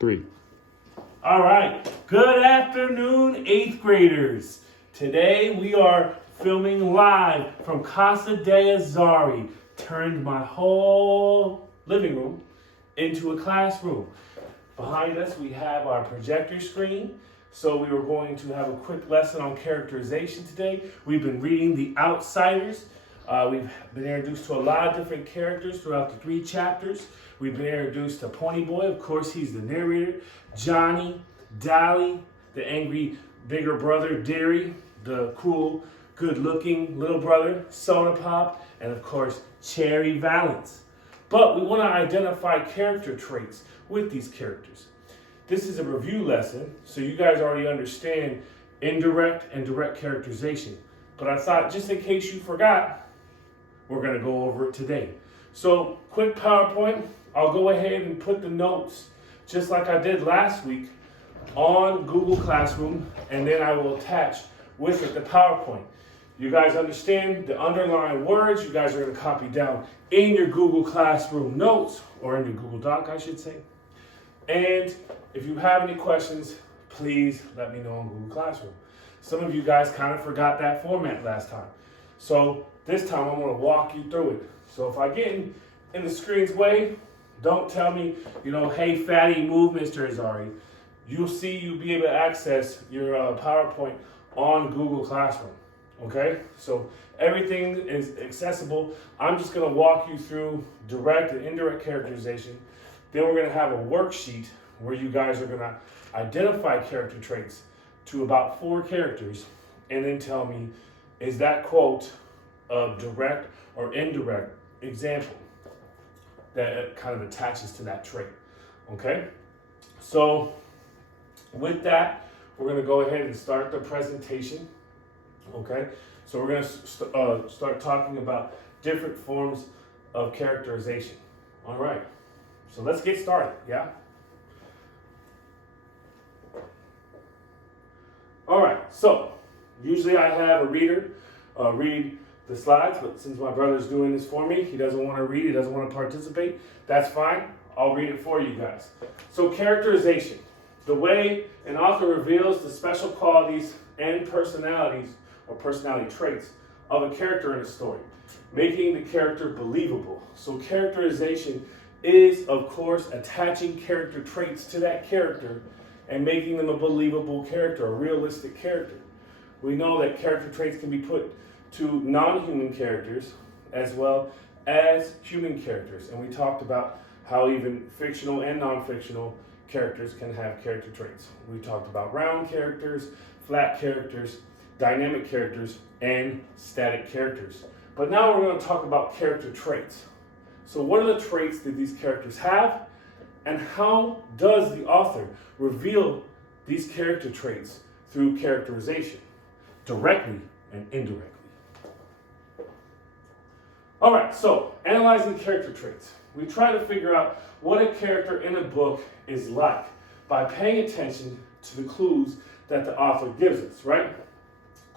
3. All right. Good afternoon, 8th graders. Today we are filming live from Casa de Azari. Turned my whole living room into a classroom. Behind us we have our projector screen. So we were going to have a quick lesson on characterization today. We've been reading The Outsiders. We've been introduced to a lot of different characters throughout the 3 chapters. We've been introduced to Pony Boy. Of course, he's the narrator. Johnny, Dolly, the angry bigger brother, Derry, the cool, good-looking little brother, Soda Pop, and of course, Cherry Valance. But we want to identify character traits with these characters. This is a review lesson, so you guys already understand indirect and direct characterization. But I thought, just in case you forgot, we're going to go over it today. So, quick PowerPoint. I'll go ahead and put the notes, just like I did last week, on Google Classroom, and then I will attach with it the PowerPoint. You guys understand the underlying words you guys are going to copy down in your Google Classroom notes, or in your Google Doc, I should say. And if you have any questions, please let me know on Google Classroom. Some of you guys kind of forgot that format last time. So this time I'm going to walk you through it. So if I get in the screen's way, don't tell me, hey, fatty, move, Mr. Azari. You'll be able to access your PowerPoint on Google Classroom. Okay? So everything is accessible. I'm just going to walk you through direct and indirect characterization. Then we're going to have a worksheet where you guys are going to identify character traits to about 4 characters and then tell me, is that quote a direct or indirect example that kind of attaches to that trait. Okay? So with that, we're going to go ahead and start the presentation. Okay? So we're going to start talking about different forms of characterization. All right. So let's get started, yeah? All right, so usually I have a reader read the slides, but since my brother's doing this for me, he doesn't want to read, he doesn't want to participate, that's fine. I'll read it for you guys. So characterization, the way an author reveals the special qualities and personalities or personality traits of a character in a story, making the character believable. So characterization is, of course, attaching character traits to that character and making them a believable character, a realistic character. We know that character traits can be put to non-human characters as well as human characters. And we talked about how even fictional and non-fictional characters can have character traits. We talked about round characters, flat characters, dynamic characters, and static characters. But now we're going to talk about character traits. So what are the traits that these characters have? And how does the author reveal these character traits through characterization, directly and indirectly? All right, so analyzing character traits. We try to figure out what a character in a book is like by paying attention to the clues that the author gives us, right?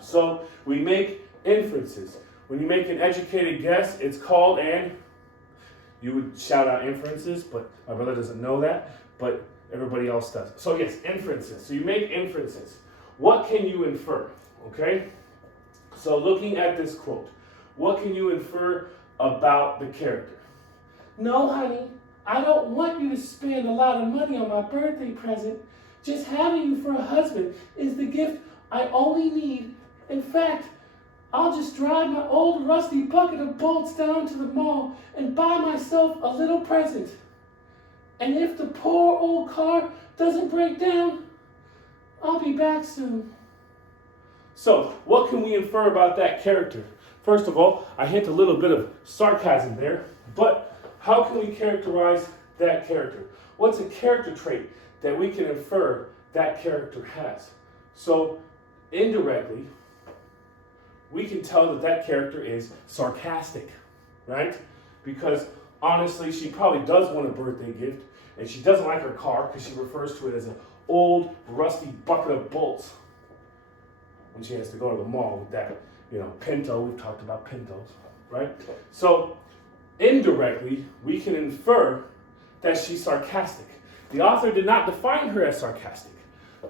So we make inferences. When you make an educated guess, it's called you would shout out inferences, but my brother doesn't know that, but everybody else does. So yes, inferences. So you make inferences. What can you infer? Okay? So looking at this quote, what can you infer about the character? No, honey, I don't want you to spend a lot of money on my birthday present. Just having you for a husband is the gift I only need. In fact, I'll just drive my old rusty bucket of bolts down to the mall and buy myself a little present. And if the poor old car doesn't break down, I'll be back soon. So, what can we infer about that character? First of all, I hint a little bit of sarcasm there, but how can we characterize that character? What's a character trait that we can infer that character has? So, indirectly, we can tell that that character is sarcastic, right? Because honestly, she probably does want a birthday gift, and she doesn't like her car because she refers to it as an old, rusty bucket of bolts when she has to go to the mall with that, Pinto. We've talked about Pintos, right? So indirectly, we can infer that she's sarcastic. The author did not define her as sarcastic,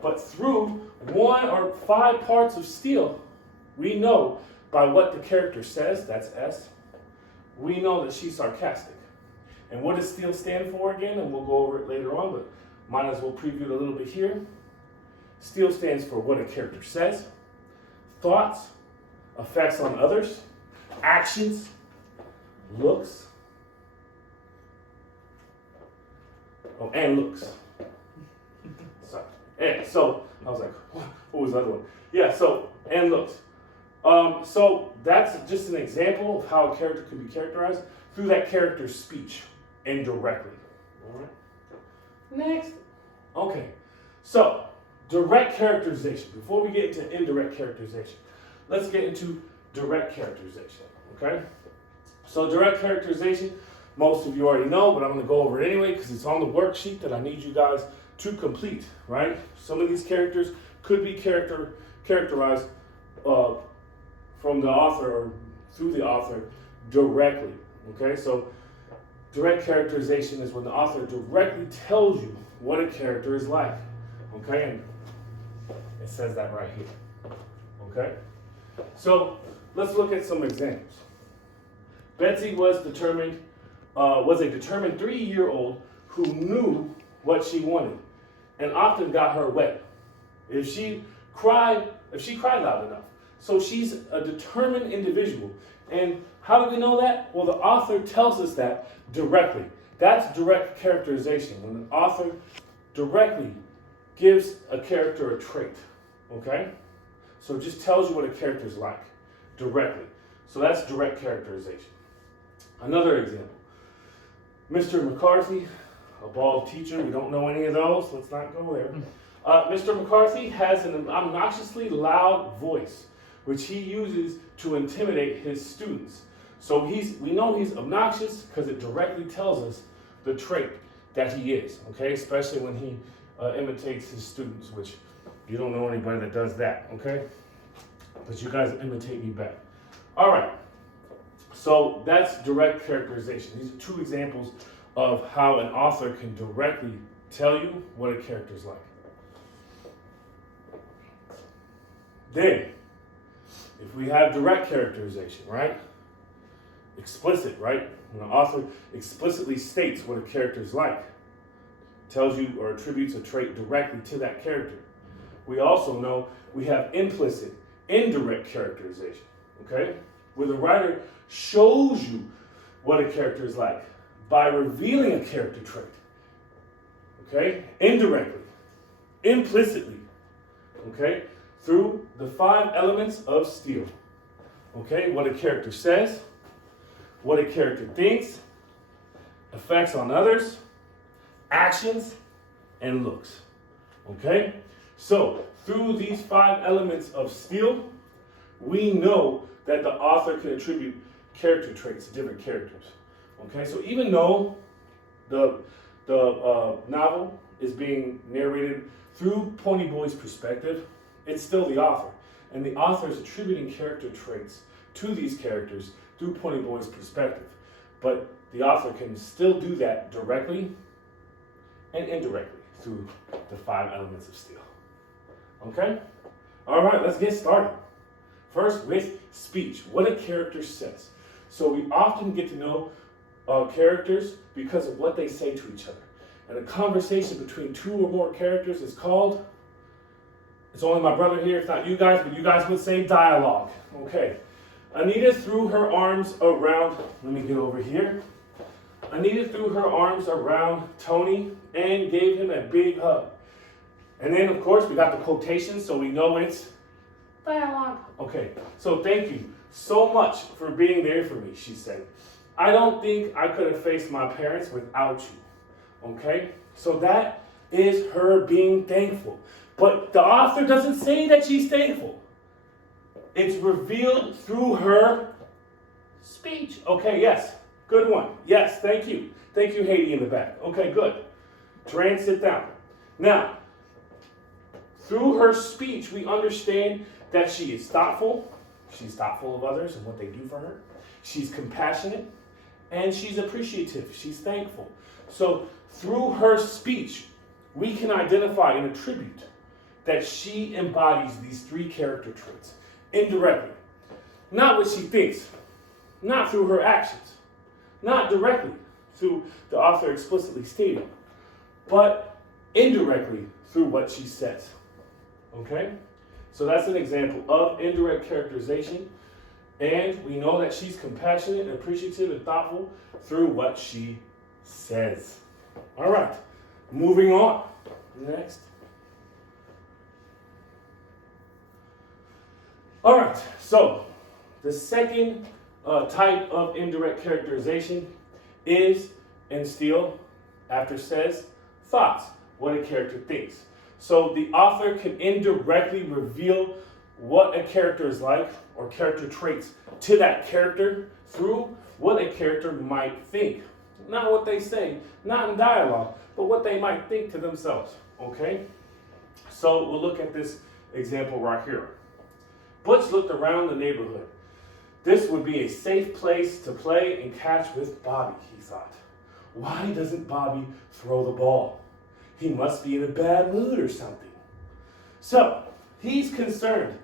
but through 1 or 5 parts of steel, we know by what the character says, that's S, we know that she's sarcastic. And what does steel stand for again? And we'll go over it later on, but might as well preview it a little bit here. Steel stands for what a character says, thoughts, effects on others, actions, looks, and looks. Sorry. And so I was like, what was the other one? Yeah, so, and looks. So that's just an example of how a character can be characterized through that character's speech indirectly. All right. Next. Okay. So direct characterization. Before we get into indirect characterization, let's get into direct characterization. Okay. So direct characterization, most of you already know, but I'm going to go over it anyway because it's on the worksheet that I need you guys to complete. Right. Some of these characters could be characterized from the author or through the author directly. Okay, so direct characterization is when the author directly tells you what a character is like. Okay, and it says that right here. Okay, so let's look at some examples. Betsy was a determined 3-year-old who knew what she wanted and often got her way if she cried loud enough. So she's a determined individual. And how do we know that? Well, the author tells us that directly. That's direct characterization, when the author directly gives a character a trait. Okay? So it just tells you what a character is like, directly. So that's direct characterization. Another example. Mr. McCarthy, a bald teacher, we don't know any of those, let's not go there. Mr. McCarthy has an obnoxiously loud voice, which he uses to intimidate his students. So we know he's obnoxious because it directly tells us the trait that he is, okay? Especially when he imitates his students, which you don't know anybody that does that, okay? But you guys imitate me back. All right, so that's direct characterization. These are 2 examples of how an author can directly tell you what a character is like. Then, if we have direct characterization, right? Explicit, right? When the author explicitly states what a character is like, tells you or attributes a trait directly to that character. We also know we have implicit, indirect characterization, okay? Where the writer shows you what a character is like by revealing a character trait, okay? Indirectly, implicitly, okay? Through the 5 elements of steel. Okay, what a character says, what a character thinks, effects on others, actions, and looks. Okay, so through these 5 elements of steel, we know that the author can attribute character traits to different characters. Okay, so even though the novel is being narrated through Pony Boy's perspective, it's still the author. And the author is attributing character traits to these characters through Pony Boy's perspective. But the author can still do that directly and indirectly through the 5 elements of steel. Okay? All right, let's get started. First with speech, what a character says. So we often get to know characters because of what they say to each other. And a conversation between 2 or more characters is called, it's only my brother here, it's not you guys, but you guys would say dialogue. Okay. Anita threw her arms around, let me get over here. Anita threw her arms around Tony and gave him a big hug. And then, of course, we got the quotation, so we know it's dialogue. Okay, so thank you so much for being there for me, she said. I don't think I could have faced my parents without you. Okay, so that is her being thankful. But the author doesn't say that she's thankful. It's revealed through her speech. Okay, yes. Good one. Yes, thank you. Thank you, Haiti in the back. Okay, good. Tran, sit down. Now, through her speech, we understand that she is thoughtful. She's thoughtful of others and what they do for her. She's compassionate. And she's appreciative. She's thankful. So, through her speech, we can identify and attribute that she embodies these three character traits indirectly. Not what she thinks, not through her actions, not directly through the author explicitly stating, but indirectly through what she says. Okay? So that's an example of indirect characterization. And we know that she's compassionate, appreciative, and thoughtful through what she says. All right, moving on. Next. All right, so the second type of indirect characterization is, and still, after says, thoughts, what a character thinks. So the author can indirectly reveal what a character is like, or character traits, to that character through what a character might think. Not what they say, not in dialogue, but what they might think to themselves, okay? So we'll look at this example right here. Butch looked around the neighborhood. This would be a safe place to play and catch with Bobby, he thought. Why doesn't Bobby throw the ball? He must be in a bad mood or something. So, he's concerned.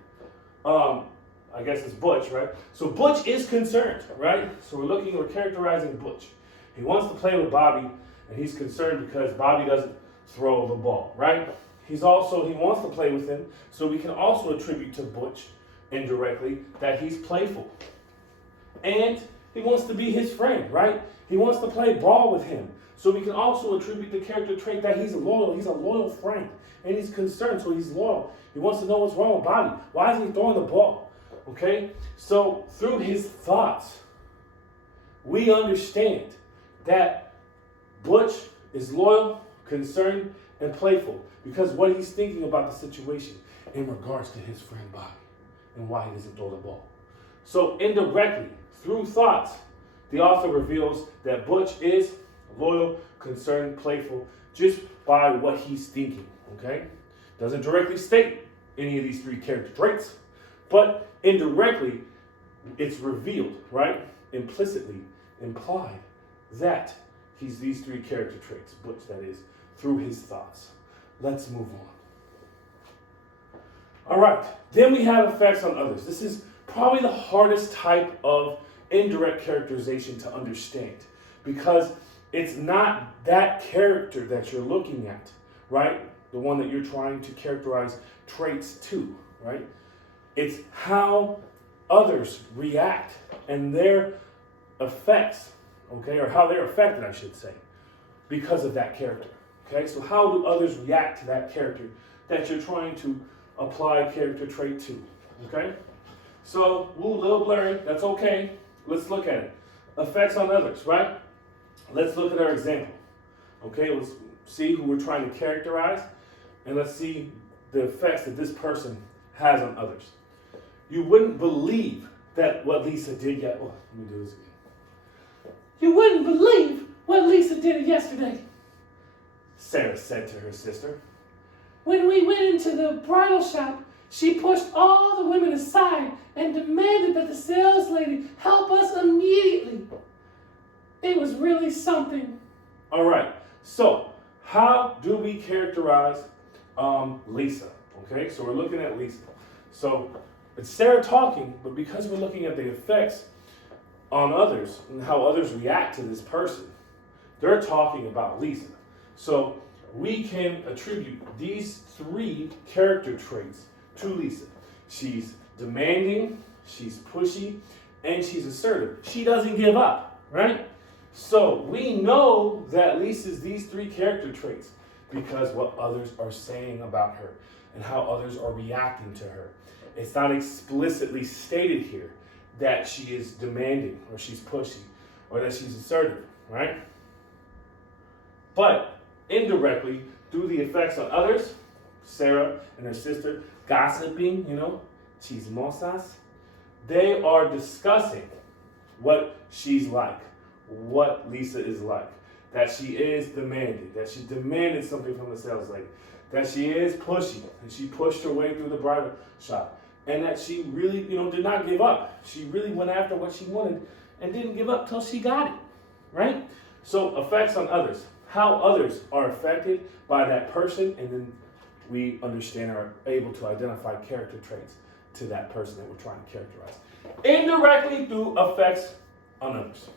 I guess it's Butch, right? So Butch is concerned, right? So we're characterizing Butch. He wants to play with Bobby, and he's concerned because Bobby doesn't throw the ball, right? He wants to play with him, so we can also attribute to Butch indirectly that he's playful. And he wants to be his friend, right? He wants to play ball with him. So we can also attribute the character trait that he's loyal. He's a loyal friend. And he's concerned, so he's loyal. He wants to know what's wrong with Bobby. Why isn't he throwing the ball? Okay? So through his thoughts, we understand that Butch is loyal, concerned, and playful because what he's thinking about the situation in regards to his friend Bobby and why he doesn't throw the ball. So indirectly, through thoughts, the author reveals that Butch is loyal, concerned, playful, just by what he's thinking, okay? Doesn't directly state any of these three character traits, but indirectly, it's revealed, right? Implicitly implied that he's these three character traits, Butch that is, through his thoughts. Let's move on. All right, then we have effects on others. This is probably the hardest type of indirect characterization to understand because it's not that character that you're looking at, right? The one that you're trying to characterize traits to, right? It's how others react and their effects, okay, or how they're affected, I should say, because of that character, okay? So how do others react to that character that you're trying to apply a character trait to, okay? So, a little blurry, that's okay. Let's look at it. Effects on others, right? Let's look at our example. Okay, let's see who we're trying to characterize, and let's see the effects that this person has on others. You wouldn't believe that what Lisa did yet. Oh, let me do this again. You wouldn't believe what Lisa did yesterday, Sarah said to her sister. When we went into the bridal shop, she pushed all the women aside and demanded that the sales lady help us immediately. It was really something. All right, so how do we characterize Lisa? Okay, so we're looking at Lisa. So it's Sarah talking, but because we're looking at the effects on others and how others react to this person, they're talking about Lisa. So we can attribute these three character traits to Lisa. She's demanding, she's pushy, and she's assertive. She doesn't give up, right? So we know that Lisa's these three character traits because what others are saying about her and how others are reacting to her. It's not explicitly stated here that she is demanding or she's pushy or that she's assertive, right? But indirectly, through the effects on others, Sarah and her sister gossiping, chismosas, they are discussing what she's like, what Lisa is like, that she is demanding, that she demanded something from the sales lady, that she is pushy, and she pushed her way through the bridal shop, and that she really, did not give up. She really went after what she wanted and didn't give up till she got it, right? So effects on others. how others are affected by that person, and then we understand or are able to identify character traits to that person that we're trying to characterize. Indirectly through effects on others.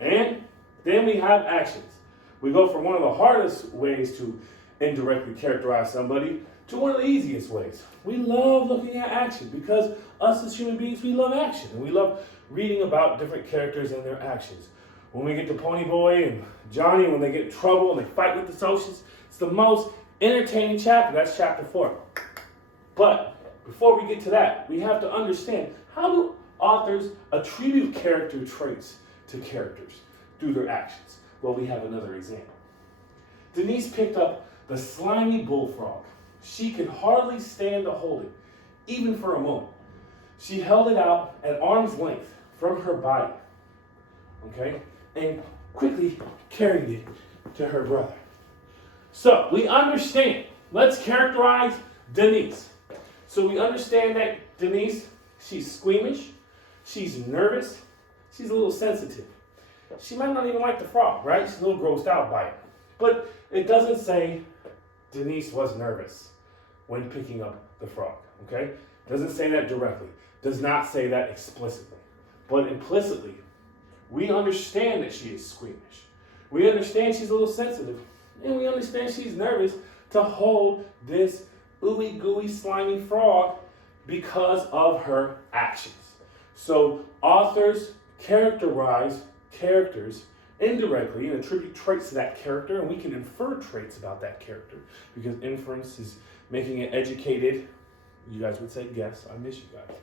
And then we have actions. We go from one of the hardest ways to indirectly characterize somebody to one of the easiest ways. We love looking at action because us as human beings, we love action. And we love reading about different characters and their actions. When we get to Pony Boy and Johnny, when they get in trouble and they fight with the Socials, it's the most entertaining chapter. That's chapter 4. But before we get to that, we have to understand, how do authors attribute character traits to characters through their actions? Well, we have another example. Denise picked up the slimy bullfrog. She could hardly stand to hold it, even for a moment. She held it out at arm's length from her body, okay, and quickly carried it to her brother. So we understand. Let's characterize Denise. So we understand that Denise, she's squeamish, she's nervous, she's a little sensitive. She might not even like the frog, right? She's a little grossed out by it. But it doesn't say Denise was nervous when picking up the frog, okay? Doesn't say that directly. Does not say that explicitly. But implicitly, we understand that she is squeamish. We understand she's a little sensitive. And we understand she's nervous to hold this ooey gooey slimy frog because of her actions. So authors characterize characters indirectly and attribute traits to that character, and we can infer traits about that character because inference is making it educated. You guys would say guess. I miss you guys.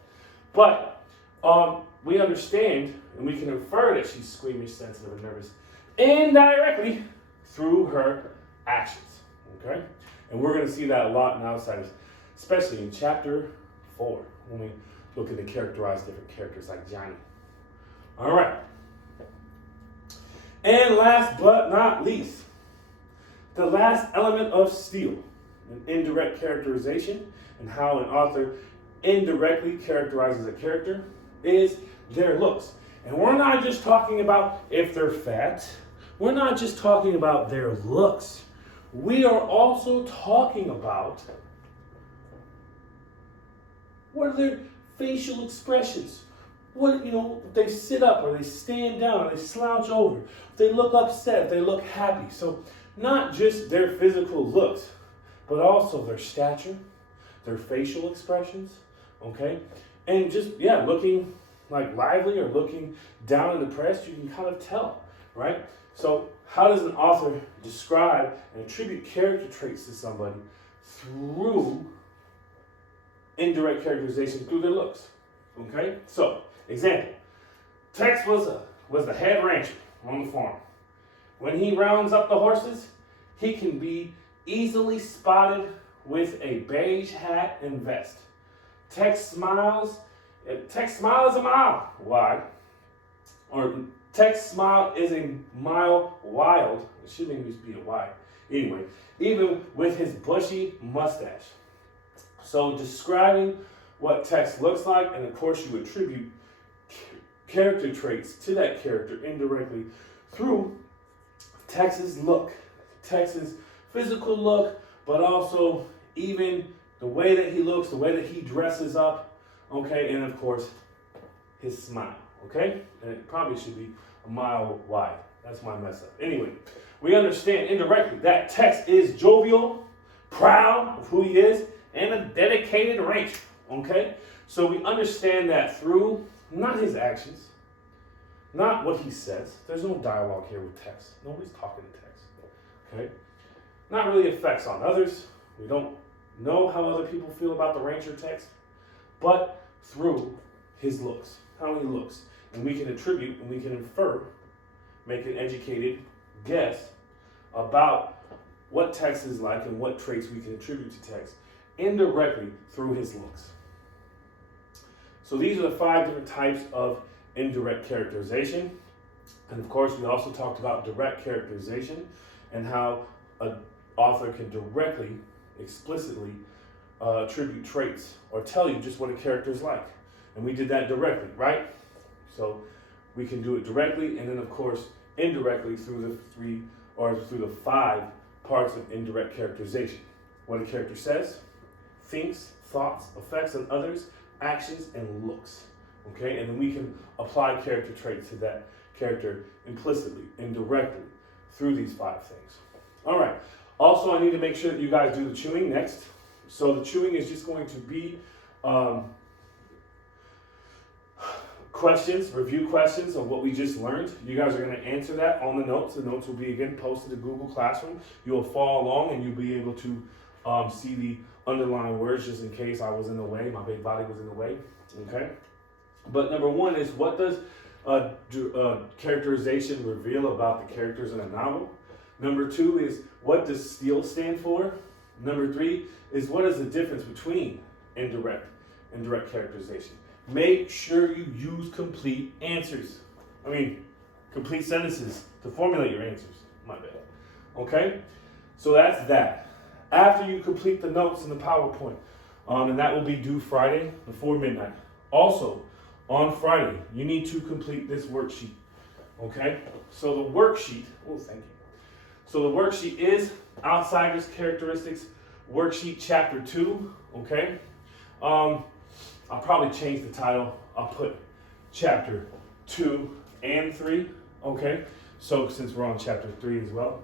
But we understand and we can infer that she's squeamish, sensitive, and nervous indirectly through her actions. Okay? And we're going to see that a lot in Outsiders, especially in chapter 4 when we look at to characterize different characters like Johnny. All right. And last but not least, the last element of steel, an indirect characterization, and how an author indirectly characterizes a character, is their looks. And we're not just talking about if they're fat. We're not just talking about their looks. We are also talking about what are their facial expressions. What, if they sit up or they stand down or they slouch over, if they look upset, if they look happy. So not just their physical looks, but also their stature, their facial expressions, okay? And just, looking like lively or looking down and depressed, you can kind of tell, right? So how does an author describe and attribute character traits to somebody through indirect characterization through their looks? Okay? So, example. Tex was the head rancher on the farm. When he rounds up the horses, he can be easily spotted with a beige hat and vest. Tex smiles a mile wide, or Tex's smile is a mile wild. It shouldn't even be a wide. Anyway, even with his bushy mustache. So describing what Tex looks like, and of course you attribute character traits to that character indirectly through Tex's look, Tex's physical look, but also even the way that he looks, the way that he dresses up, okay, and of course his smile, okay? And it probably should be a mile wide. That's my mess up. Anyway, we understand indirectly that Tex is jovial, proud of who he is, and a dedicated rancher, okay? So we understand that through not his actions, not what he says. There's no dialogue here with Tex. Nobody's talking to Tex, okay? Not really effects on others. We don't know how other people feel about the rancher Tex, but through his looks, how he looks. And we can attribute and we can infer, make an educated guess about what Tex is like and what traits we can attribute to Tex indirectly through his looks. So these are the 5 different types of indirect characterization. And of course, we also talked about direct characterization and how an author can directly, explicitly attribute traits or tell you just what a character is like. And we did that directly, right? So we can do it directly, and then of course, indirectly through the 5 parts of indirect characterization. What a character says, thinks, thoughts, effects on others, actions, and looks. Okay, and then we can apply character traits to that character implicitly, indirectly, through these 5 things. All right. Also, I need to make sure that you guys do the chewing next. So the chewing is just going to be questions, review questions of what we just learned. You guys are going to answer that on the notes. The notes will be, again, posted to Google Classroom. You'll follow along and you'll be able to see the underlying words just in case I was in the way, my big body was in the way. Okay? But number 1 is, what does characterization reveal about the characters in a novel? Number 2 is, what does steal stand for? Number 3 is, what is the difference between indirect characterization? Make sure you use complete answers. Complete sentences to formulate your answers. My bad. Okay? So that's that. After you complete the notes in the PowerPoint, and that will be due Friday before midnight. Also, on Friday, you need to complete this worksheet. Okay? So the worksheet, thank you. So the worksheet is Outsiders Characteristics Worksheet Chapter 2. Okay? I'll probably change the title. I'll put Chapter 2 and 3. Okay? So since we're on Chapter 3 as well.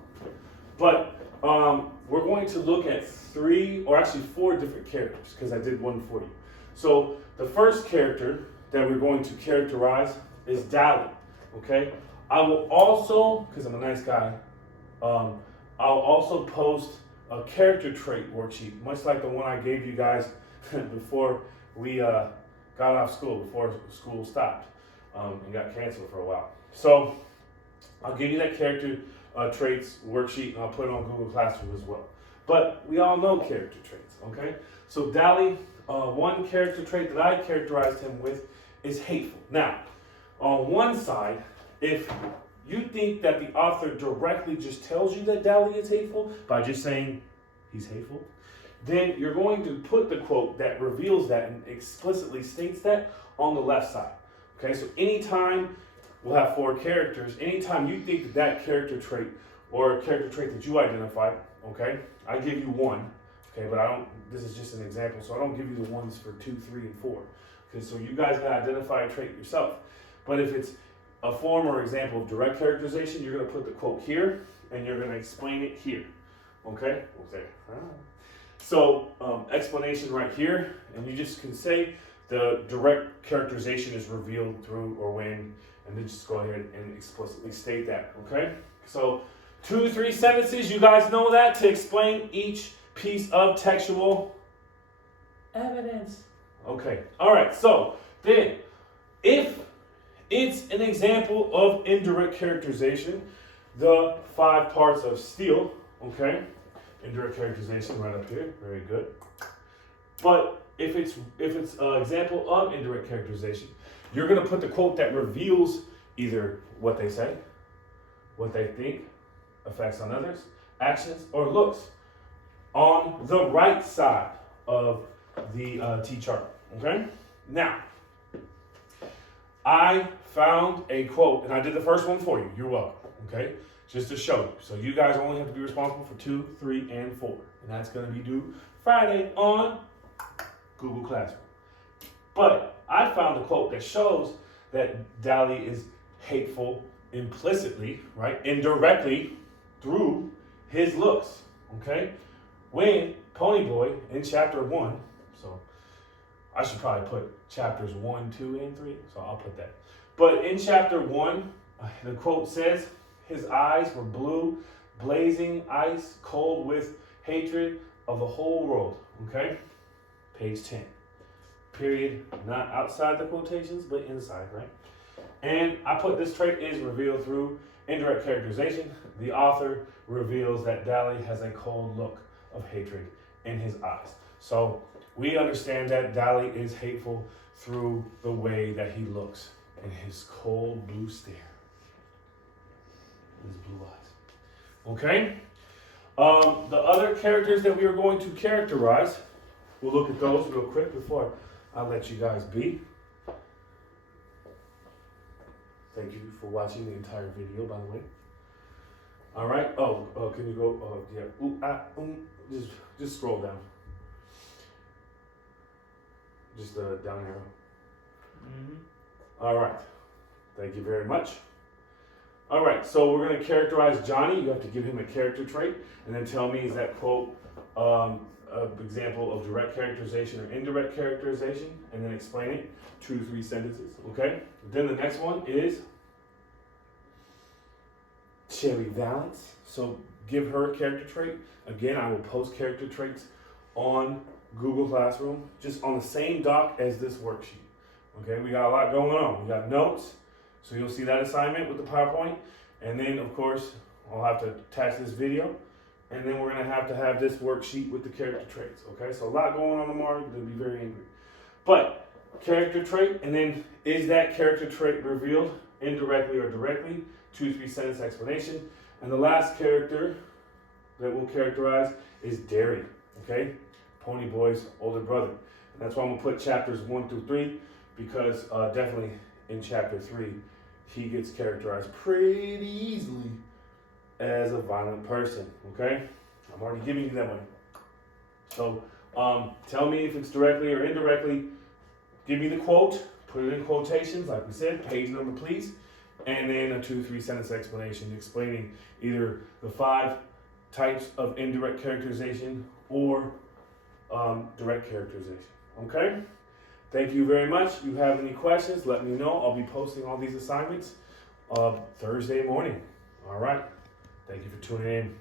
But we're going to look at 4 different characters, because I did one for you. So the first character that we're going to characterize is Dally. Okay? I will also, because I'm a nice guy, I'll also post a character trait worksheet, much like the one I gave you guys before we got off school, before school stopped and got canceled for a while. So I'll give you that character traits worksheet, and I'll put it on Google Classroom as well. But we all know character traits, okay? So Dally, one character trait that I characterized him with is hateful. Now, on one side, if you think that the author directly just tells you that Dally is hateful by just saying he's hateful, then you're going to put the quote that reveals that and explicitly states that on the left side. Okay, so anytime, we'll have 4 characters, anytime you think that character trait or a character trait that you identified, okay, I give you 1, okay, but this is just an example, so I don't give you the ones for 2, 3, and 4. Okay, so you guys gotta identify a trait yourself. But if it's a form or example of direct characterization, you're going to put the quote here, and you're going to explain it here. Okay? So, explanation right here, and you just can say the direct characterization is revealed through or when, and then just go ahead and explicitly state that. Okay? So, 2 to 3 sentences, you guys know that, to explain each piece of textual evidence. Okay. All right. So, then, if it's an example of indirect characterization, the 5 parts of steal, okay? Indirect characterization right up here, very good. But if it's an example of indirect characterization, you're going to put the quote that reveals either what they say, what they think, effects on others, actions, or looks on the right side of the T-chart, okay? Now, I found a quote, and I did the first one for you. You're welcome, okay? Just to show you. So you guys only have to be responsible for 2, 3, and 4. And that's going to be due Friday on Google Classroom. But I found a quote that shows that Dally is hateful implicitly, right? Indirectly through his looks, okay? When Ponyboy in chapter 1, so I should probably put chapters 1, 2, and 3, so I'll put that. But in chapter 1, the quote says, his eyes were blue, blazing ice, cold with hatred of the whole world, okay? Page 10. Period, not outside the quotations, but inside, right? And I put this trait is revealed through indirect characterization. The author reveals that Dally has a cold look of hatred in his eyes. So we understand that Dally is hateful through the way that he looks in his cold blue stare. His blue eyes. Okay? The other characters that we are going to characterize, we'll look at those real quick before I let you guys be. Thank you for watching the entire video, by the way. All right. Can you go? Yeah. Just scroll down. Just down arrow. All right. Thank you very much. All right. So we're going to characterize Johnny. You have to give him a character trait, and then tell me is that quote an example of direct characterization or indirect characterization, and then explain it. 2 to 3 sentences. Okay. Then the next one is Cherry Valance. So give her a character trait. Again, I will post character traits on Google Classroom, just on the same doc as this worksheet. Okay, we got a lot going on. We got notes, so you'll see that assignment with the PowerPoint. And then, of course, I'll have to attach this video. And then we're going to have this worksheet with the character traits. Okay, so a lot going on tomorrow. You're going to be very angry. But character trait, and then is that character trait revealed indirectly or directly? 2 to 3 sentence explanation. And the last character that we'll characterize is Derry, okay? Pony Boy's older brother. And that's why I'm gonna put chapters 1 through 3, because definitely in chapter 3, he gets characterized pretty easily as a violent person, okay? I'm already giving you that one. So tell me if it's directly or indirectly. Give me the quote, put it in quotations, like we said, page number please, and then a 2 to 3 sentence explanation explaining either the 5 types of indirect characterization or direct characterization. Okay? Thank you very much. If you have any questions, let me know. I'll be posting all these assignments Thursday morning. All right. Thank you for tuning in.